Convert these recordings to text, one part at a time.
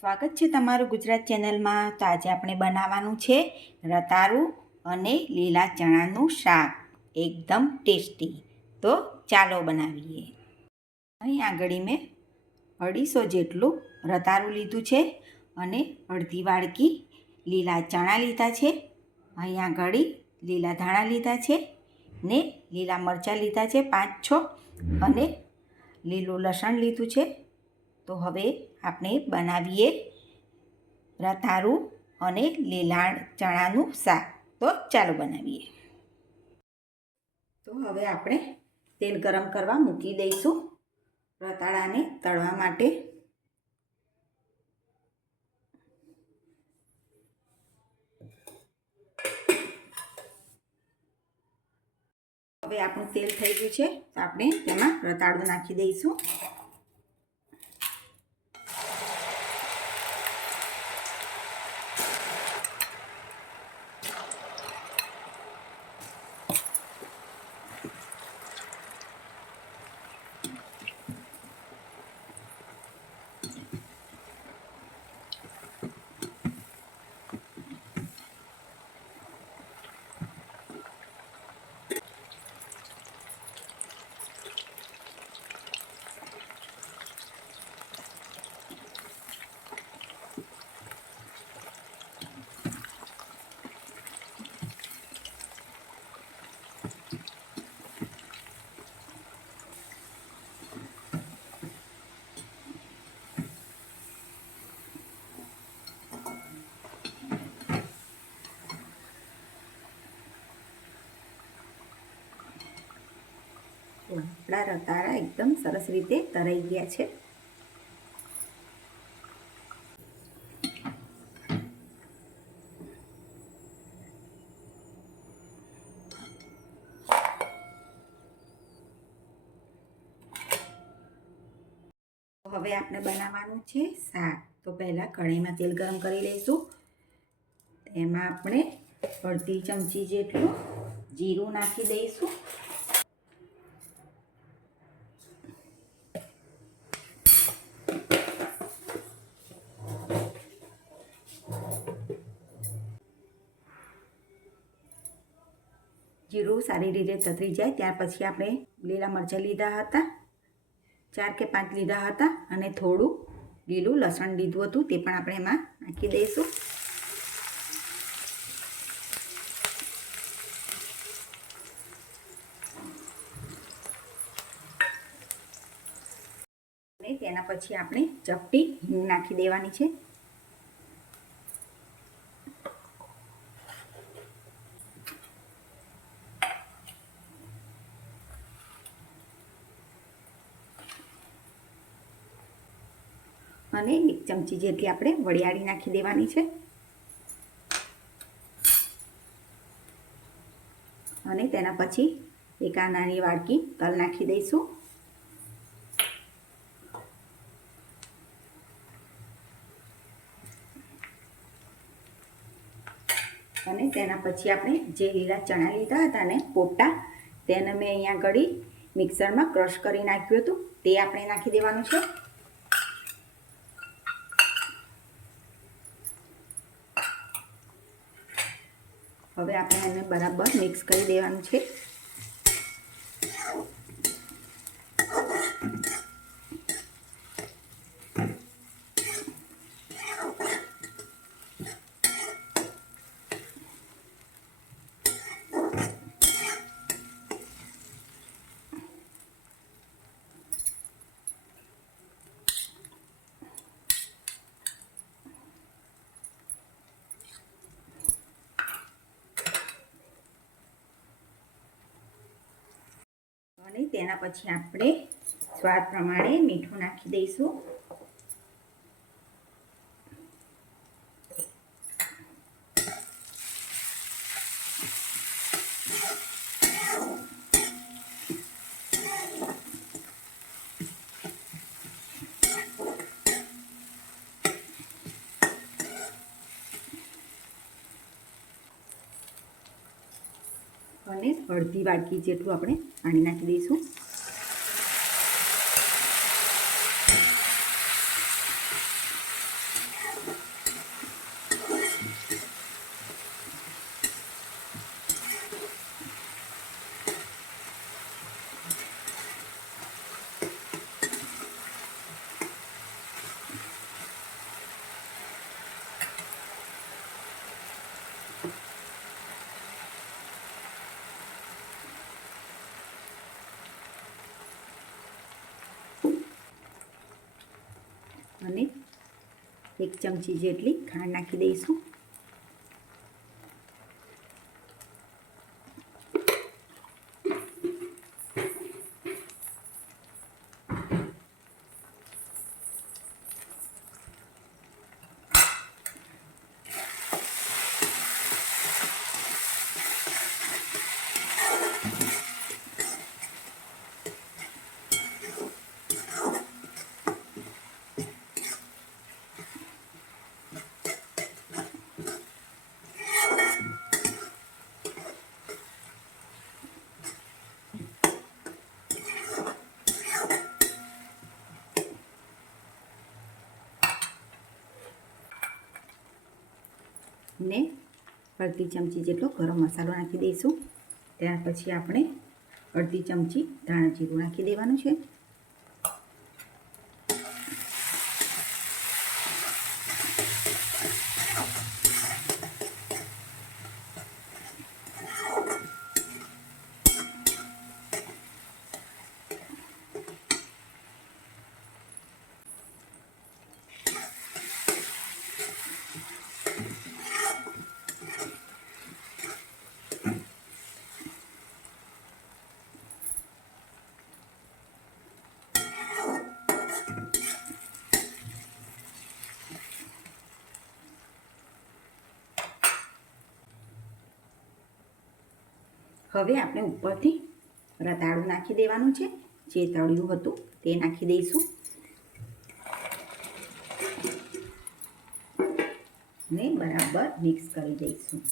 સ્વાગત છે તમારું ગુજરાત ચેનલમાં. તો આજે આપણે બનાવવાનું છે રતાળું અને લીલા ચણાનું શાક, એકદમ ટેસ્ટી. તો ચાલો બનાવીએ. અહીં આગળ મેં 250 જેટલું રતાળું લીધું છે અને અડધી વાડકી લીલા ચણા લીધા છે. અહીં આગળ લીલા ધાણા લીધા છે ને લીલા મરચાં લીધા છે 5-6 અને લીલું લસણ લીધું છે. તો હવે આપણે બનાવીએ રતાળું અને લીલા ચણાનું શાક. તો ચાલો બનાવીએ. તો હવે આપણે તેલ ગરમ કરવા મૂકી દઈશું રતાળાને તળવા માટે. હવે આપણું તેલ થઈ ગયું છે તો આપણે તેમાં રતાળું નાખી દઈશું. આપણા રતાળા એકદમ સરસ રીતે તળાઈ ગયા છે. હવે આપણે બનાવવાનું છે શાક. તો પહેલાં કઢાઈમાં તેલ ગરમ કરી લઈશું. એમાં આપણે અડધી ચમચી જેટલું જીરું નાખી દઈશું. જીરું સારી રીતે તતરી જાય ત્યાર પછી આપણે લીલા મરચાં લીધા હતા, 4 કે 5 લીધા હતા અને થોડું લીલું લસણ લીધું હતું, તે પણ આપણે એમાં નાખી દઈશું. અને તેના પછી આપણે ચપટી હિંગ નાખી દેવાની છે. અને 1 ચમચી જેટલી આપણે વરિયાળી નાખી દેવાની છે. અને તેના પછી એક નાની વાડકી તલ નાખી દઈશું. અને તેના પછી આપણે જે લીલા ચણા લીધા હતા ને પોપટા, તેને મેં અહીંયા ગળી મિક્સરમાં ક્રશ કરી નાખ્યું હતું, તે આપણે નાખી દેવાનું છે. હવે આપણે એને બરાબર મિક્સ કરી દેવાનું છે. અને તેના પછી આપણે સ્વાદ પ્રમાણે મીઠું નાખી દઈશું. અને અડધી વાડકી જેટલું આપણે પાણી નાખી દઈશું. અને 1 ચમચી જેટલી ખાંડ નાખી દઈશું. ને અડધી ચમચી જેટલો ગરમ મસાલો નાખી દઈશું. ત્યાર પછી આપણે અડધી ચમચી ધાણા જીરું નાખી દેવાનું છે. હવે આપણે ઉપરથી રતાળું નાખી દેવાનું છે. જે તળિયું હતું તે નાખી દઈશું ને બરાબર મિક્સ કરી દઈશું.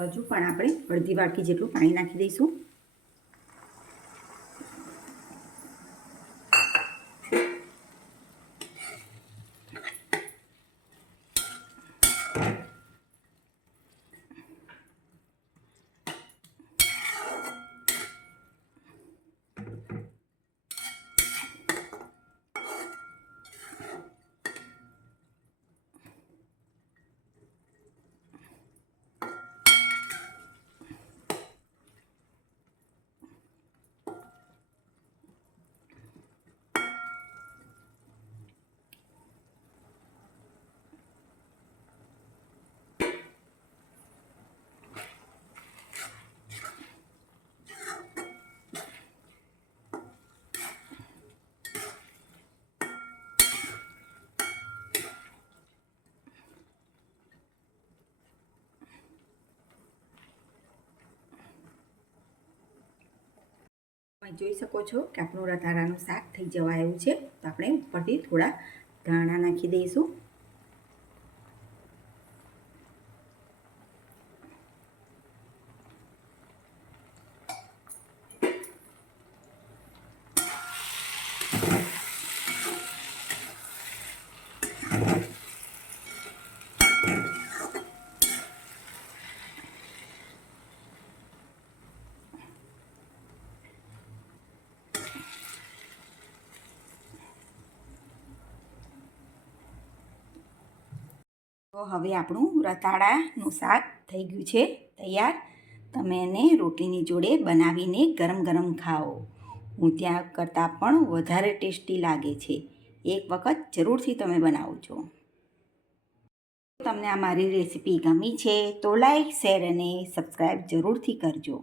હજુ પણ આપણે અડધી વાટકી જેટલું પાણી નાખી દઈશું. જોઈ શકો છો કે આપણું રતાળાનું શાક થઈ જવા આવ્યું છે. તો આપણે ઉપરથી થોડા ધાણા નાખી દઈશું. તો હવે આપણું રતાળાનું શાક થઈ ગયું છે તૈયાર. તમે એને રોટલીની જોડે બનાવીને ગરમ ગરમ ખાઓ. ઊંધિયા કરતાં પણ વધારે ટેસ્ટી લાગે છે. એક વખત જરૂરથી તમે બનાવજો. તમને આ મારી રેસીપી ગમી છે તો લાઈક, શેર અને સબસ્ક્રાઈબ જરૂરથી કરજો.